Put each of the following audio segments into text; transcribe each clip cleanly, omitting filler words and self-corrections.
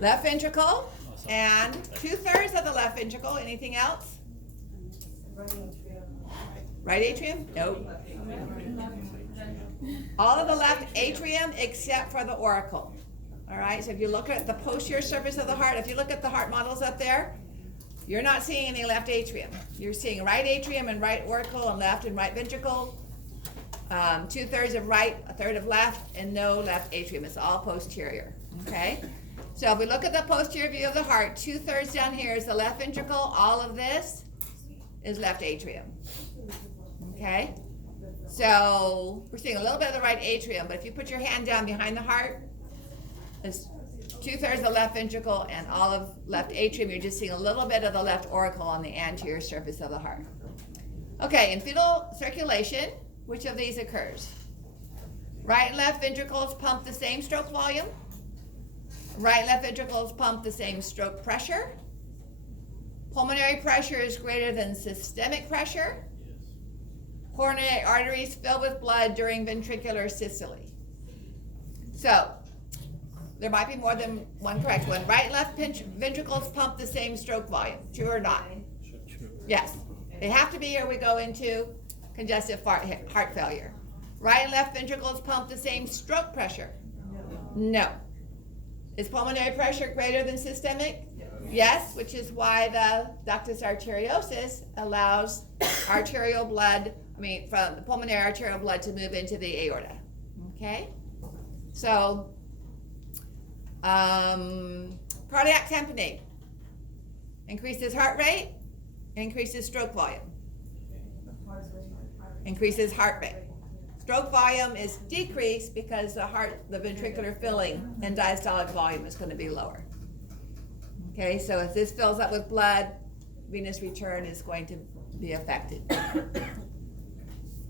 Left ventricle and 2/3 of the left ventricle. Anything else? Right atrium? Nope. All of the left atrium except for the auricle. All right, so if you look at the posterior surface of the heart, if you look at the heart models up there, you're not seeing any left atrium. You're seeing right atrium and right auricle and left and right ventricle. 2/3 of right, 1/3 of left, and no left atrium. It's all posterior, okay? So if we look at the posterior view of the heart, 2/3 down here is the left ventricle. All of this is left atrium, okay? So we're seeing a little bit of the right atrium, but if you put your hand down behind the heart, it's 2/3 of the left ventricle and all of left atrium. You're just seeing a little bit of the left auricle on the anterior surface of the heart. Okay, in fetal circulation, which of these occurs? Right and left ventricles pump the same stroke volume. Right and left ventricles pump the same stroke pressure. Pulmonary pressure is greater than systemic pressure. Coronary arteries fill with blood during ventricular systole. So, there might be more than one correct one. Right and left ventricles pump the same stroke volume. True or not? True. Yes. They have to be or we go into congestive heart failure. Right and left ventricles pump the same stroke pressure. No. Is pulmonary pressure greater than systemic? Yes, which is why the ductus arteriosus allows arterial blood, from the pulmonary arterial blood to move into the aorta. Okay? So, cardiac tamponade increases heart rate, increases stroke volume. Increases heart rate. Stroke volume is decreased because the ventricular filling and diastolic volume is going to be lower. Okay, so if this fills up with blood, venous return is going to be affected.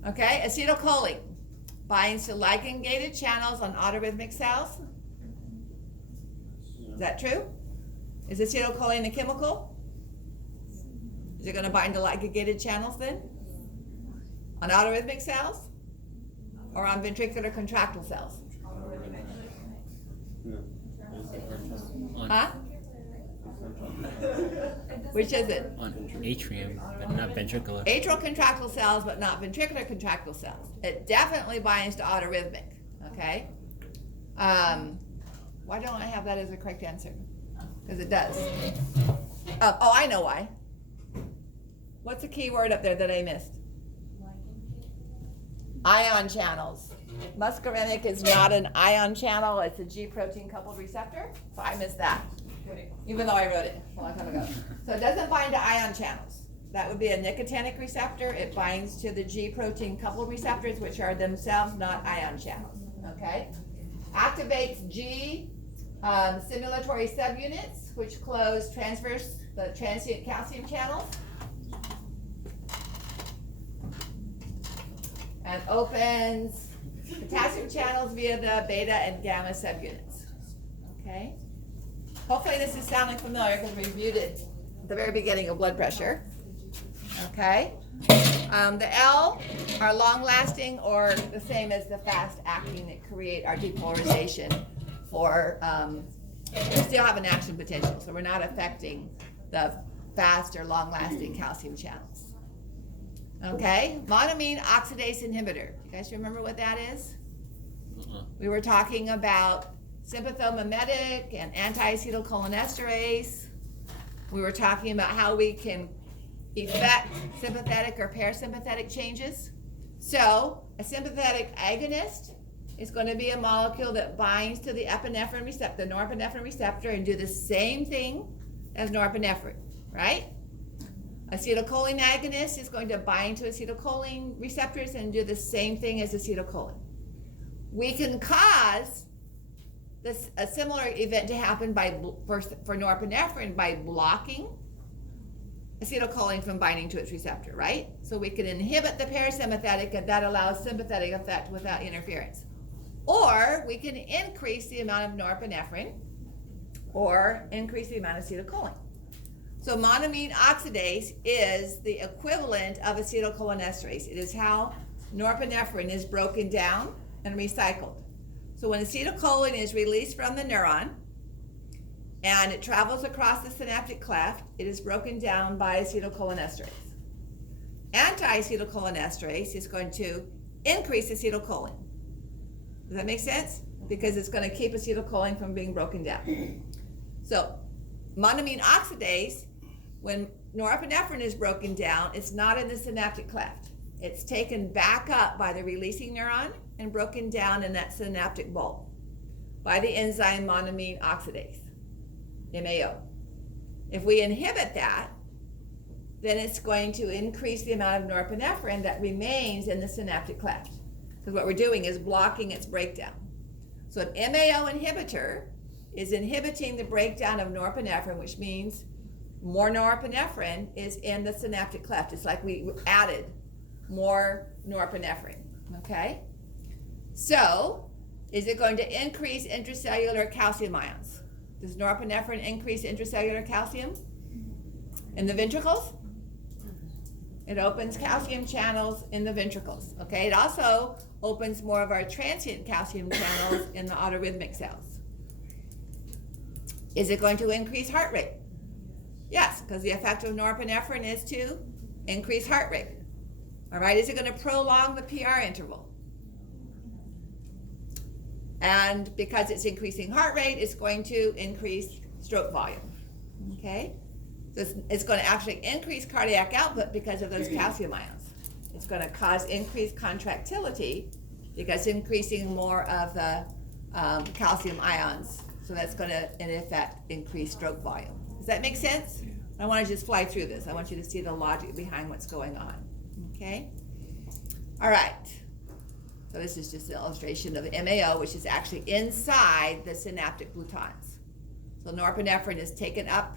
Okay, acetylcholine binds to ligand-gated channels on autorhythmic cells. Is that true? Is acetylcholine a chemical? Is it going to bind to ligand-gated channels then? On autorhythmic cells? Or on ventricular contractile cells? Huh? Which is it? On atrium, but not ventricular. Atrial contractile cells, but not ventricular contractile cells. It definitely binds to autorhythmic, okay? Why don't I have that as a correct answer? Because it does. Oh, I know why. What's the key word up there that I missed? Ion channels. Muscarinic is not an ion channel, it's a G protein coupled receptor, so I missed that. Even though I wrote it a long time ago. So it doesn't bind to ion channels. That would be a nicotinic receptor. It binds to the G protein coupled receptors, which are themselves not ion channels, okay? Activates G stimulatory subunits, which close the transient calcium channels. And opens potassium channels via the beta and gamma subunits. Okay? Hopefully this is sounding familiar because we reviewed it at the very beginning of blood pressure. Okay? The L are long-lasting or the same as the fast-acting that create our depolarization for, we still have an action potential, so we're not affecting the fast or long-lasting calcium channels. Okay, monoamine oxidase inhibitor. You guys remember what that is? We were talking about sympathomimetic and anti-acetylcholinesterase. We were talking about how we can affect sympathetic or parasympathetic changes. So, a sympathetic agonist is going to be a molecule that binds to the epinephrine receptor, the norepinephrine receptor, and do the same thing as norepinephrine, right? Acetylcholine agonist is going to bind to acetylcholine receptors and do the same thing as acetylcholine. We can cause a similar event to happen for norepinephrine by blocking acetylcholine from binding to its receptor, right? So we can inhibit the parasympathetic and that allows sympathetic effect without interference. Or we can increase the amount of norepinephrine or increase the amount of acetylcholine. So monoamine oxidase is the equivalent of acetylcholinesterase. It is how norepinephrine is broken down and recycled. So when acetylcholine is released from the neuron and it travels across the synaptic cleft. It is broken down by acetylcholinesterase. Anti-acetylcholinesterase is going to increase acetylcholine. Does that make sense? Because it's going to keep acetylcholine from being broken down. So monoamine oxidase, when norepinephrine is broken down, it's not in the synaptic cleft. It's taken back up by the releasing neuron and broken down in that synaptic bulb by the enzyme monoamine oxidase, MAO. If we inhibit that, then it's going to increase the amount of norepinephrine that remains in the synaptic cleft. Because what we're doing is blocking its breakdown. So an MAO inhibitor is inhibiting the breakdown of norepinephrine, which means more norepinephrine is in the synaptic cleft. It's like we added more norepinephrine, okay? So, is it going to increase intracellular calcium ions? Does norepinephrine increase intracellular calcium in the ventricles? It opens calcium channels in the ventricles, okay? It also opens more of our transient calcium channels in the autorhythmic cells. Is it going to increase heart rate? Yes, because the effect of norepinephrine is to increase heart rate. All right, is it going to prolong the PR interval? And because it's increasing heart rate, it's going to increase stroke volume, okay? So it's going to actually increase cardiac output because of those calcium ions. It's going to cause increased contractility because increasing more of the calcium ions. So that's going to, in effect, increase stroke volume. Does that make sense? I want to just fly through this. I want you to see the logic behind what's going on. Okay? All right. So this is just an illustration of MAO, which is actually inside the synaptic glutons. So norepinephrine is taken up.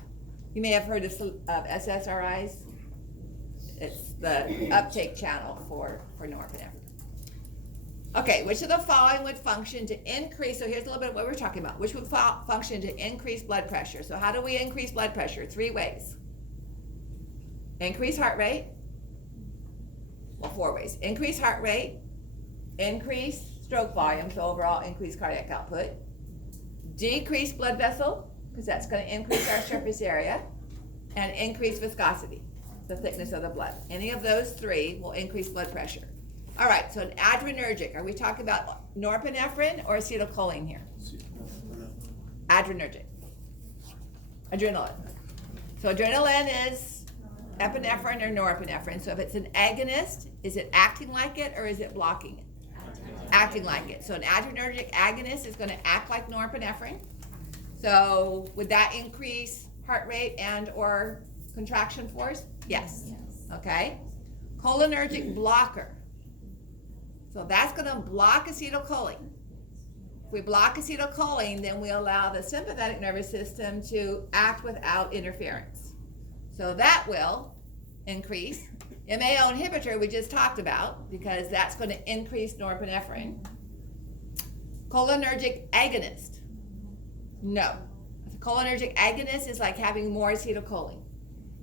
You may have heard of SSRIs. It's the uptake channel for norepinephrine. Okay, which of the following would function to increase, so here's a little bit of what we're talking about. Which would function to increase blood pressure? So how do we increase blood pressure? 3 ways. Increase heart rate. Well, 4 ways. Increase heart rate, increase stroke volume, so overall increase cardiac output, decrease blood vessel, because that's going to increase our surface area, and increase viscosity, the thickness of the blood. Any of those 3 will increase blood pressure. All right, so an adrenergic, are we talking about norepinephrine or acetylcholine here? Adrenergic. Adrenaline. So adrenaline is epinephrine or norepinephrine. So if it's an agonist, is it acting like it or is it blocking it? Acting like it. So an adrenergic agonist is going to act like norepinephrine. So would that increase heart rate and or contraction force? Yes. Okay. Cholinergic blocker. So that's going to block acetylcholine. If we block acetylcholine, then we allow the sympathetic nervous system to act without interference. So that will increase. MAO inhibitor we just talked about because that's going to increase norepinephrine. Cholinergic agonist. No. A cholinergic agonist is like having more acetylcholine.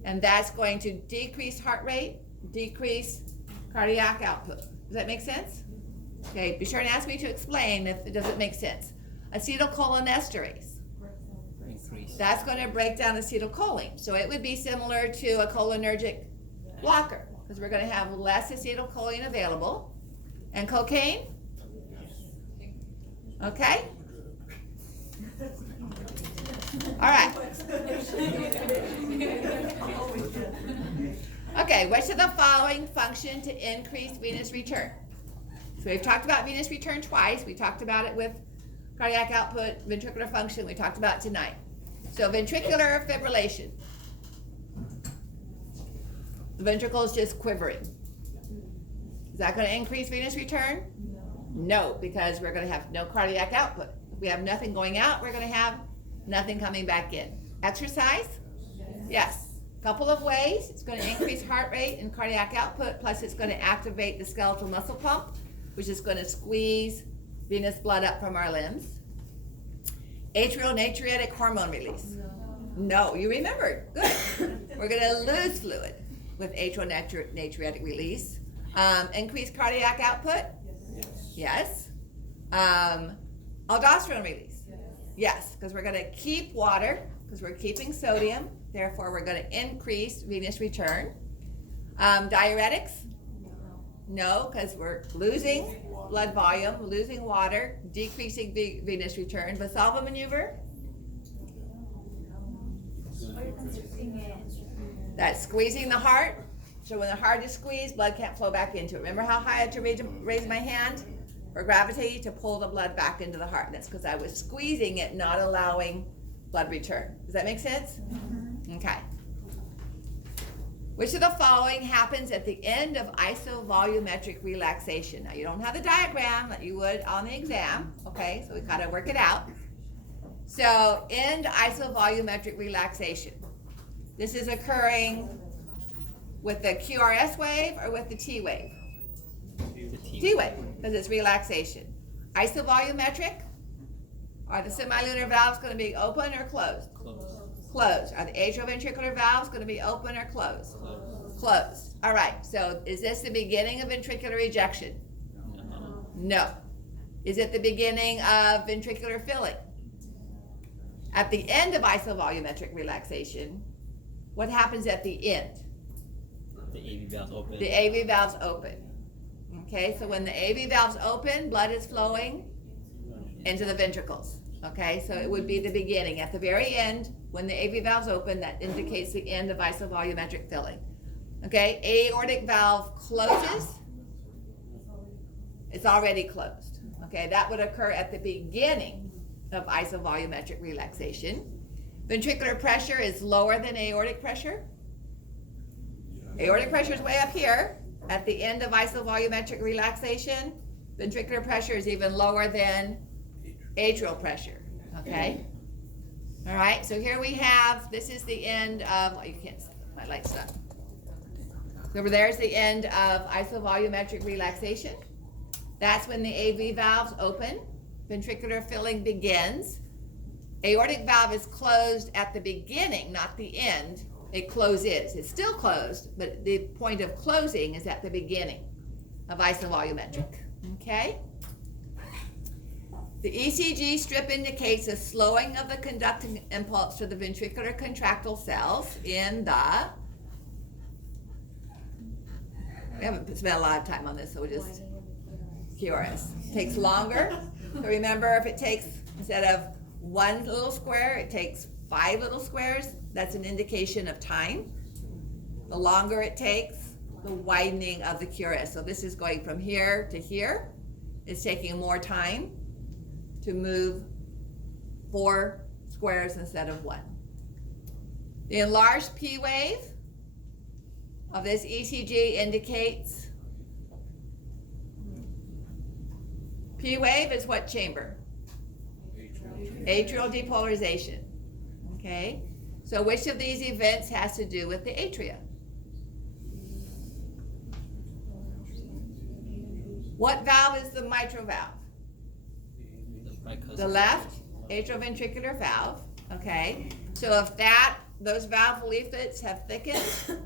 And that's going to decrease heart rate, decrease cardiac output. Does that make sense? Okay, be sure and ask me to explain if it doesn't make sense. Acetylcholinesterase. Increase. That's going to break down acetylcholine. So it would be similar to a cholinergic blocker because we're going to have less acetylcholine available. And cocaine? Okay? All right. Okay, which of the following function to increase venous return? So we've talked about venous return twice. We talked about it with cardiac output, ventricular function. We talked about it tonight. So ventricular fibrillation. The ventricle is just quivering. Is that going to increase venous return? No, because we're going to have no cardiac output. If we have nothing going out, we're going to have nothing coming back in. Exercise? Yes. Couple of ways. It's going to increase heart rate and cardiac output, plus it's going to activate the skeletal muscle pump, which is going to squeeze venous blood up from our limbs. Atrial natriuretic hormone release. No, you remembered. Good. We're going to lose fluid with atrial natriuretic release. Increase cardiac output? Yes. Aldosterone release? Yes, because we're going to keep water because we're keeping sodium. Therefore, we're going to increase venous return. Diuretics? No, because we're losing blood volume, losing water, decreasing venous return. Valsalva maneuver? That's squeezing the heart. So when the heart is squeezed, blood can't flow back into it. Remember how high I had to raise my hand? For gravity to pull the blood back into the heart. That's because I was squeezing it, not allowing blood return. Does that make sense? Okay. Which of the following happens at the end of isovolumetric relaxation? Now, you don't have the diagram that you would on the exam, okay? So we gotta work it out. So, end isovolumetric relaxation. This is occurring with the QRS wave or with the T wave? T wave, because it's relaxation. Isovolumetric, are the semilunar valves going to be open or closed? Closed. Are the atrioventricular valves going to be open or closed? Closed. All right, so is this the beginning of ventricular ejection? No. Is it the beginning of ventricular filling? At the end of isovolumetric relaxation, what happens at the end? The AV valves open. The AV valves open. Okay, so when the AV valves open, blood is flowing into the ventricles. Okay, so it would be the beginning. At the very end, when the AV valves open, that indicates the end of isovolumetric filling. Okay, aortic valve closes. It's already closed. Okay, that would occur at the beginning of isovolumetric relaxation. Ventricular pressure is lower than aortic pressure. Aortic pressure is way up here. At the end of isovolumetric relaxation, ventricular pressure is even lower than atrial pressure, okay? All right, so here we have, this is the end of, oh, you can't see, my light's up. So there's the end of isovolumetric relaxation. That's when the AV valves open, ventricular filling begins. Aortic valve is closed at the beginning, not the end. It closes. It's still closed, but the point of closing is at the beginning of isovolumetric. Okay? The ECG strip indicates a slowing of the conducting impulse to the ventricular contractile cells in the... We haven't spent a lot of time on this, so we'll just... QRS. It takes longer. So remember, if it takes, instead of one little square, it takes 5 little squares. That's an indication of time. The longer it takes, the widening of the QRS. So this is going from here to here. It's taking more time to move 4 squares instead of 1. The enlarged P wave of this ECG indicates P wave is what chamber? Atrial depolarization. Okay, so which of these events has to do with the atria? What valve is the mitral valve? The left atrioventricular valve. Okay, so if those valve leaflets have thickened,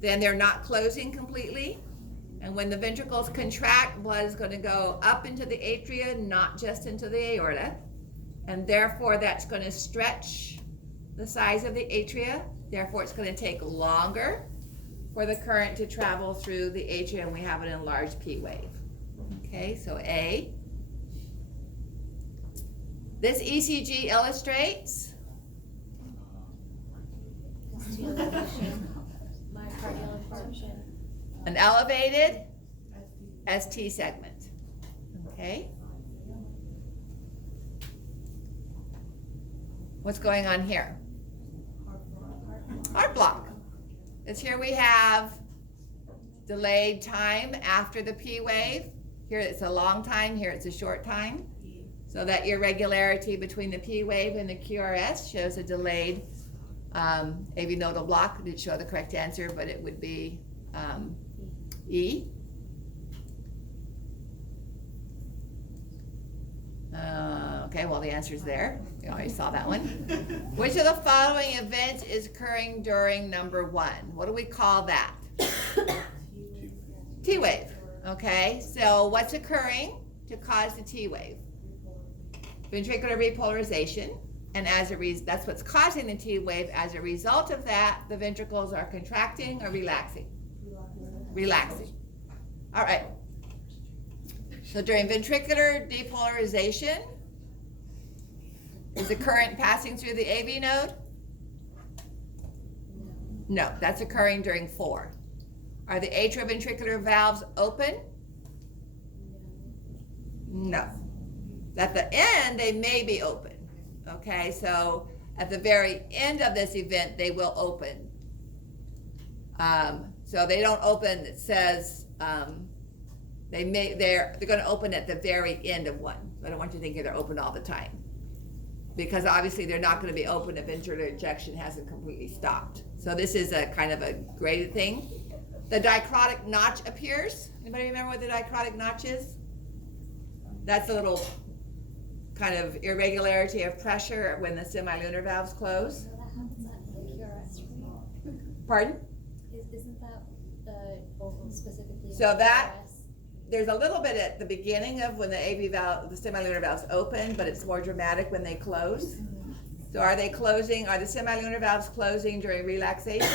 then they're not closing completely. And when the ventricles contract, blood is going to go up into the atria, not just into the aorta. And therefore, that's going to stretch the size of the atria. Therefore, it's going to take longer for the current to travel through the atria, and we have an enlarged P wave. Okay, so A. This ECG illustrates myocardial infarction. an elevated ST segment. Okay. What's going on here? Heart block. It's here we have delayed time after the P wave. Here it's a long time, here it's a short time. So that irregularity between the P wave and the QRS shows a delayed AV nodal block. It didn't show the correct answer, but it would be E. Okay, well the answer's there. You already saw that one. Which of the following events is occurring during number 1? What do we call that? T wave. Okay, so what's occurring to cause the T wave? Ventricular repolarization. And that's what's causing the T wave. As a result of that, the ventricles are contracting or relaxing. Relaxing. All right. So during ventricular depolarization, is the current passing through the AV node? No, that's occurring during 4. Are the atrioventricular valves open? No. At the end, they may be open. Okay, so at the very end of this event, they will open. So they don't open, it says they're going to open at the very end of one. I don't want you to think they're open all the time, because obviously they're not going to be open if ventricular ejection hasn't completely stopped. So this is a kind of a graded thing. The dicrotic notch appears. Anybody remember what the dicrotic notch is? That's a little kind of irregularity of pressure when the semilunar valves close. So that happens at the QRS, right? Pardon? Isn't that specifically? So that, there's a little bit at the beginning of when the AV valve, the semilunar valves open, but it's more dramatic when they close. So are they closing, are the semilunar valves closing during relaxation?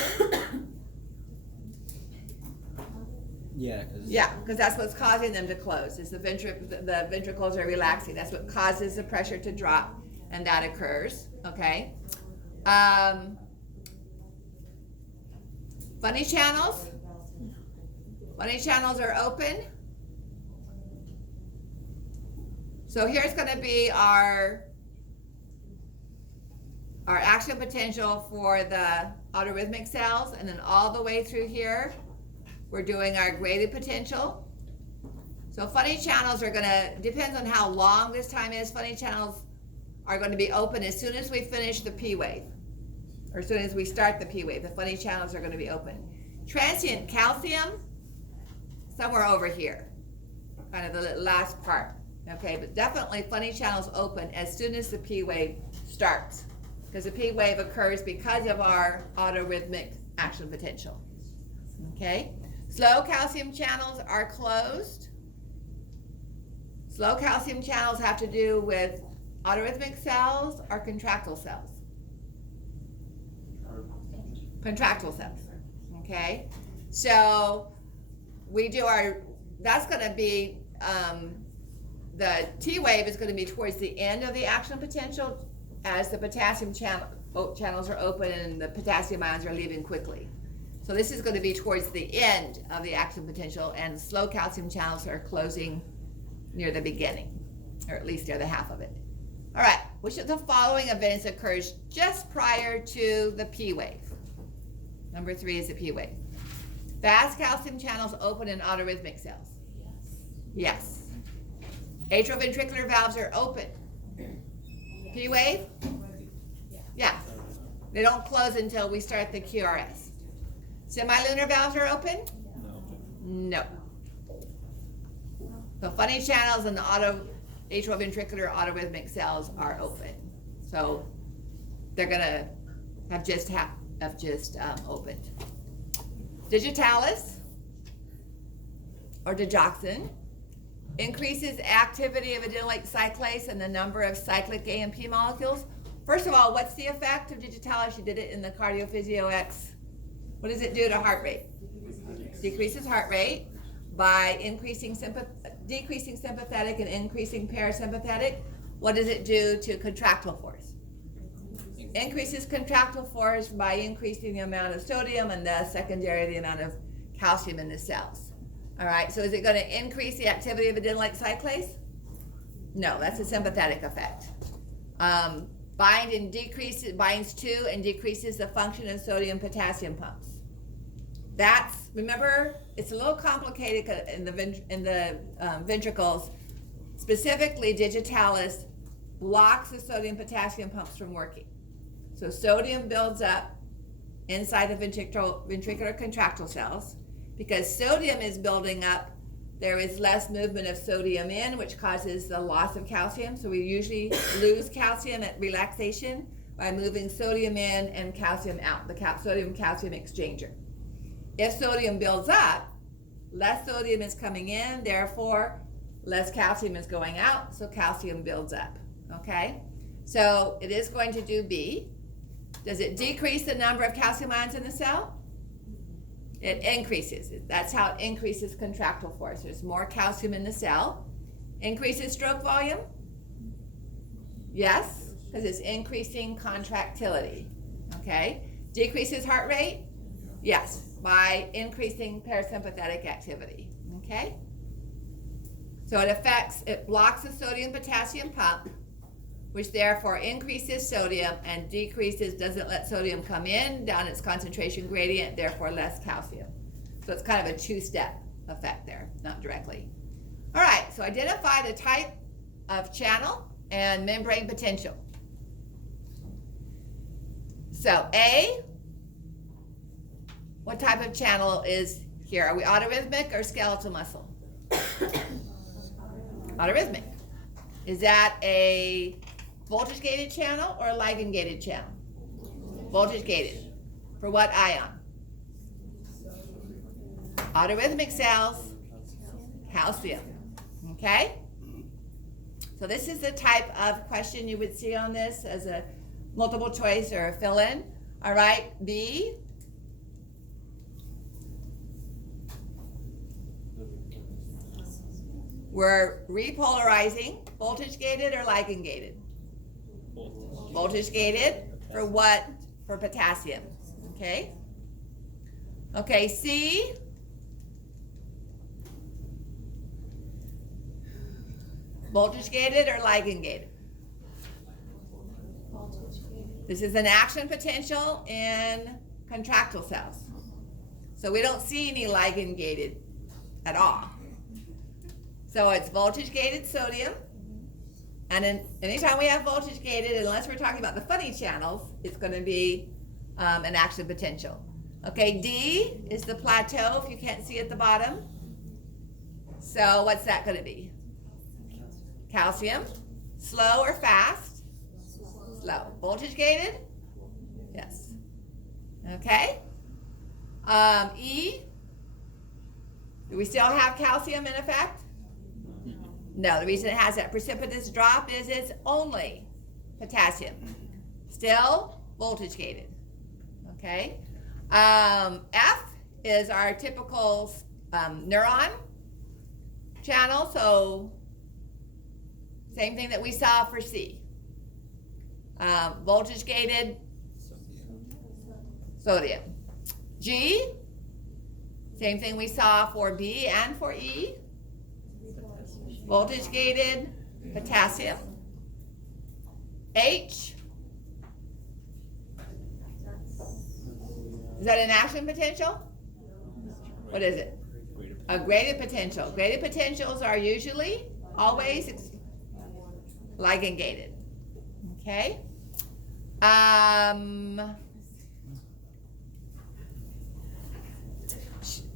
Yeah. Yeah, because that's what's causing them to close, is the ventricles are relaxing. That's what causes the pressure to drop, and that occurs, okay? Funny channels? Funny channels are open. So here's going to be our action potential for the autorhythmic cells, and then all the way through here, we're doing our graded potential. So funny channels are gonna, depends on how long this time is, funny channels are going to be open as soon as we finish the P wave, or as soon as we start the P wave, the funny channels are going to be open. Transient calcium, somewhere over here, kind of the last part, okay? But definitely funny channels open as soon as the P wave starts, because the P wave occurs because of our autorhythmic action potential, okay? Slow calcium channels are closed. Slow calcium channels have to do with autorhythmic cells or contractile cells? Contractile cells, okay? So we do that's gonna be, the T wave is gonna be towards the end of the action potential as the potassium channels are open and the potassium ions are leaving quickly. So this is going to be towards the end of the action potential, and slow calcium channels are closing near the beginning, or at least near the half of it. All right, which of the following events occurs just prior to the P wave? Number 3 is the P wave. Fast calcium channels open in autorhythmic cells. Yes. Atrioventricular valves are open. P wave? Yeah. They don't close until we start the QRS. Semilunar valves are open? No. The funny channels and the atrioventricular autorhythmic cells are open. So they're gonna have just opened. Digitalis or digoxin increases activity of adenylate cyclase and the number of cyclic AMP molecules. First of all, what's the effect of digitalis? You did it in the Cardiophysio X. What does it do to heart rate? Decreases heart rate by decreasing sympathetic and increasing parasympathetic. What does it do to contractile force? Increases contractile force by increasing the amount of sodium and the secondary the amount of calcium in the cells. All right, so is it going to increase the activity of adenylate cyclase? No, that's a sympathetic effect. Binds to and decreases the function of sodium potassium pumps. Remember, it's a little complicated in the ventricles. Specifically, digitalis blocks the sodium potassium pumps from working. So sodium builds up inside the ventricular contractile cells. Because sodium is building up, there is less movement of sodium in, which causes the loss of calcium. So we usually lose calcium at relaxation by moving sodium in and calcium out, the sodium-calcium exchanger. If sodium builds up, less sodium is coming in, therefore less calcium is going out, so calcium builds up, okay? So it is going to do B. Does it decrease the number of calcium ions in the cell? It increases. That's how it increases contractile force. There's more calcium in the cell. Increases stroke volume? Yes, because it's increasing contractility. Okay. Decreases heart rate? Yes, by increasing parasympathetic activity. Okay. So it blocks the sodium-potassium pump, which therefore increases sodium and doesn't let sodium come in, down its concentration gradient, therefore less calcium. So it's kind of a two-step effect there, not directly. All right, so identify the type of channel and membrane potential. So A, what type of channel is here? Are we autorhythmic or skeletal muscle? Autorhythmic. Is that a voltage gated channel or a ligand gated channel? Voltage gated. For what ion? Autorhythmic cells, calcium. Okay? So this is the type of question you would see on this as a multiple choice or a fill-in. All right, B. We're repolarizing, voltage gated or ligand gated? Voltage gated. For what? For potassium. Okay. Okay, C. Voltage gated or ligand gated? This is an action potential in contractile cells. So we don't see any ligand gated at all. So it's voltage gated sodium. And then anytime we have voltage gated, unless we're talking about the funny channels, it's going to be an action potential. Okay, D is the plateau if you can't see at the bottom. So what's that going to be? Calcium. Slow or fast? Slow. Voltage gated? Yes. Okay. E. Do we still have calcium in effect? No, the reason it has that precipitous drop is it's only potassium. Still voltage gated. Okay. F is our typical neuron channel. So same thing that we saw for C. Voltage gated sodium. G, same thing we saw for B and for E. Voltage gated potassium. H, is that an action potential? What is it? A graded potential. Graded potentials are usually always ligand gated. Okay.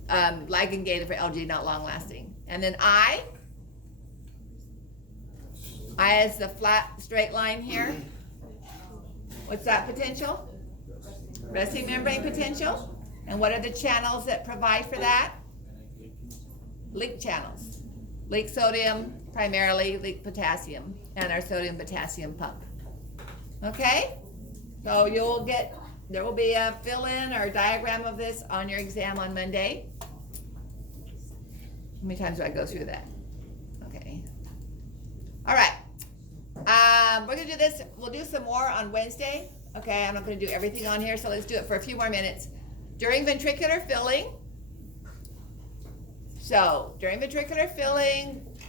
Ligand gated for LG, not long lasting. And then I is the flat straight line here. What's that potential? Resting membrane potential. And what are the channels that provide for that? Leak channels. Leak sodium, primarily leak potassium, and our sodium potassium pump. Okay? So there will be a fill-in or diagram of this on your exam on Monday. How many times do I go through that? Okay. All right. We're gonna do this, we'll do some more on Wednesday. Okay, I'm not gonna do everything on here, so let's do it for a few more minutes. During ventricular filling,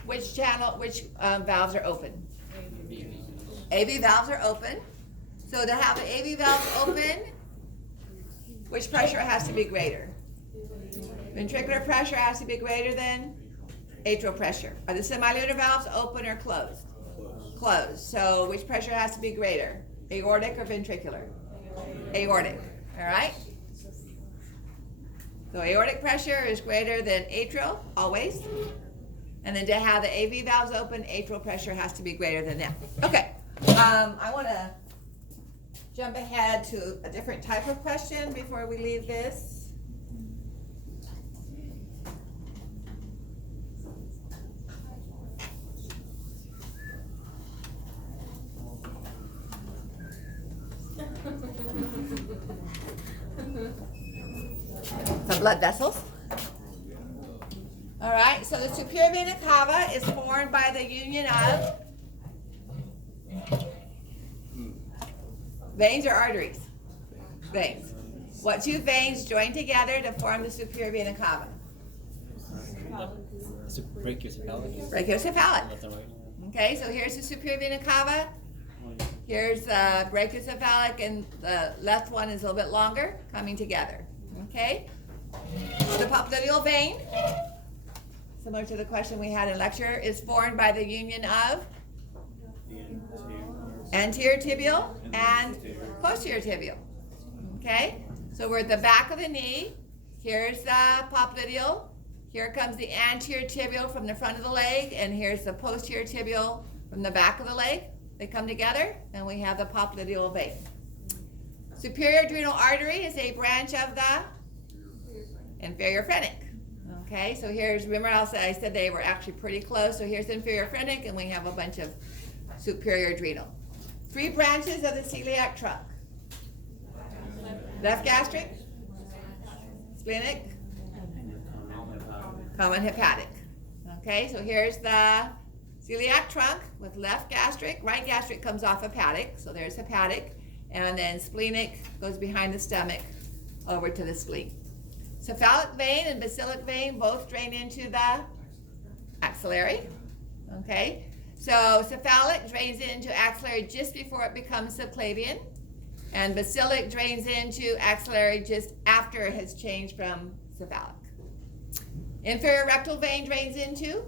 which valves are open? AV valves are open. So to have an AV valve open, which pressure has to be greater? Ventricular pressure has to be greater than atrial pressure. Are the semilunar valves open or closed? Closed. So which pressure has to be greater? Aortic or ventricular? Aortic. All right? So aortic pressure is greater than atrial, always. And then to have the AV valves open, atrial pressure has to be greater than that. Okay. I want to jump ahead to a different type of question before we leave this. blood vessels. All right, so the superior vena cava is formed by the union of veins or arteries? Veins. What two veins join together to form the superior vena cava? Brachiocephalic. Brachiocephalic. Left and right. Okay, so here's the superior vena cava. Here's the brachiocephalic, and the left one is a little bit longer, coming together. Okay? The popliteal vein, similar to the question we had in lecture, is formed by the union of anterior tibial and posterior tibial. Okay? So we're at the back of the knee. Here's the popliteal. Here comes the anterior tibial from the front of the leg, and here's the posterior tibial from the back of the leg. They come together, and we have the popliteal vein. Superior adrenal artery is a branch of the inferior phrenic. Okay, so here's, remember I said they were actually pretty close, so here's inferior phrenic, and we have a bunch of superior adrenal. 3 branches of the celiac trunk. Left gastric, splenic, common hepatic. Okay, so here's the celiac trunk with left gastric. Right gastric comes off hepatic, so there's hepatic. And then splenic goes behind the stomach over to the spleen. Cephalic vein and basilic vein both drain into the axillary. Okay, so cephalic drains into axillary just before it becomes subclavian, and basilic drains into axillary just after it has changed from cephalic. Inferior rectal vein drains into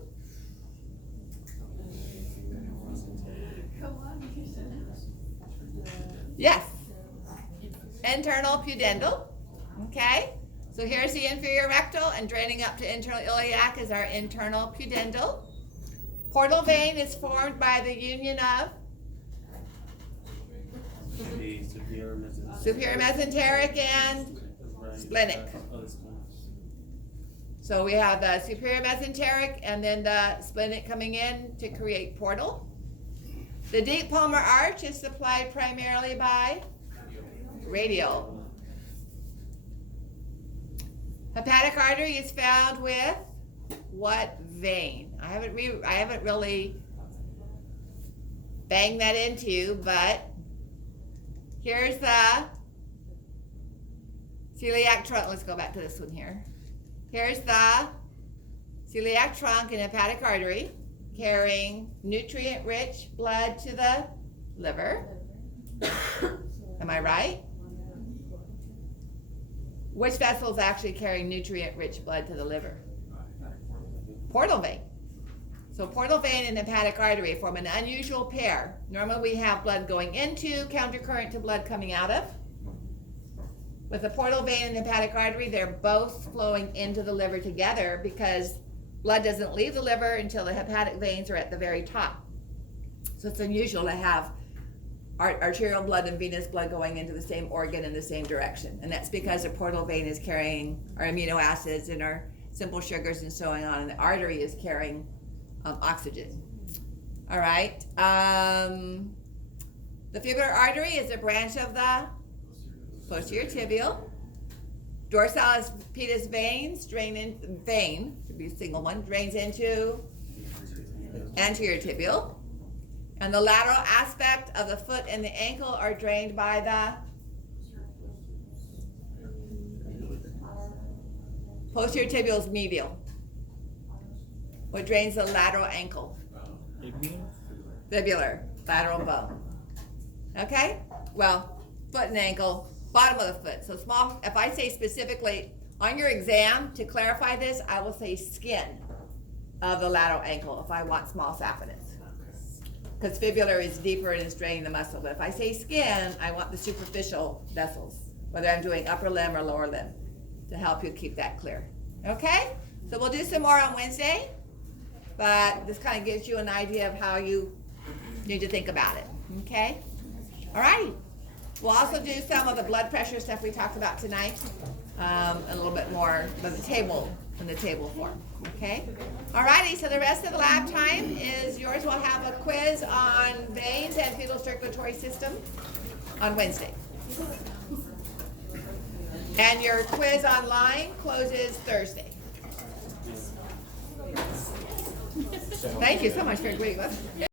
yes, internal pudendal. Okay, so here's the inferior rectal, and draining up to internal iliac is our internal pudendal. Portal vein is formed by the union of superior mesenteric and splenic. So we have the superior mesenteric and then the splenic coming in to create portal. The deep palmar arch is supplied primarily by radial. Hepatic artery is found with what vein? I haven't really banged that into you, but here's the celiac trunk. Let's go back to this one here. Here's the celiac trunk and hepatic artery carrying nutrient-rich blood to the liver. Am I right? Which vessel is actually carrying nutrient-rich blood to the liver? Portal vein. So portal vein and hepatic artery form an unusual pair. Normally we have blood going into, countercurrent to blood coming out of. With the portal vein and hepatic artery, they're both flowing into the liver together because blood doesn't leave the liver until the hepatic veins are at the very top. So it's unusual to have arterial blood and venous blood going into the same organ in the same direction. And that's because the portal vein is carrying our amino acids and our simple sugars and so on, and the artery is carrying oxygen. All right. The fibular artery is a branch of the posterior tibial. Dorsalis pedis veins should be a single one, drains into anterior tibial. And the lateral aspect of the foot and the ankle are drained by the posterior tibial is medial. What drains the lateral ankle? Fibular, lateral bone. Okay? Well, foot and ankle, bottom of the foot. So small, if I say specifically on your exam, to clarify this, I will say skin of the lateral ankle if I want small saphenous. Because fibular is deeper and is draining the muscle. But if I say skin, I want the superficial vessels, whether I'm doing upper limb or lower limb, to help you keep that clear. Okay? So we'll do some more on Wednesday, but this kind of gives you an idea of how you need to think about it. Okay? All right. We'll also do some of the blood pressure stuff we talked about tonight, a little bit more in the table form. Okay? Alrighty, so the rest of the lab time is yours. We'll have a quiz on veins and fetal circulatory system on Wednesday. And your quiz online closes Thursday. Thank you so much for agreeing with me.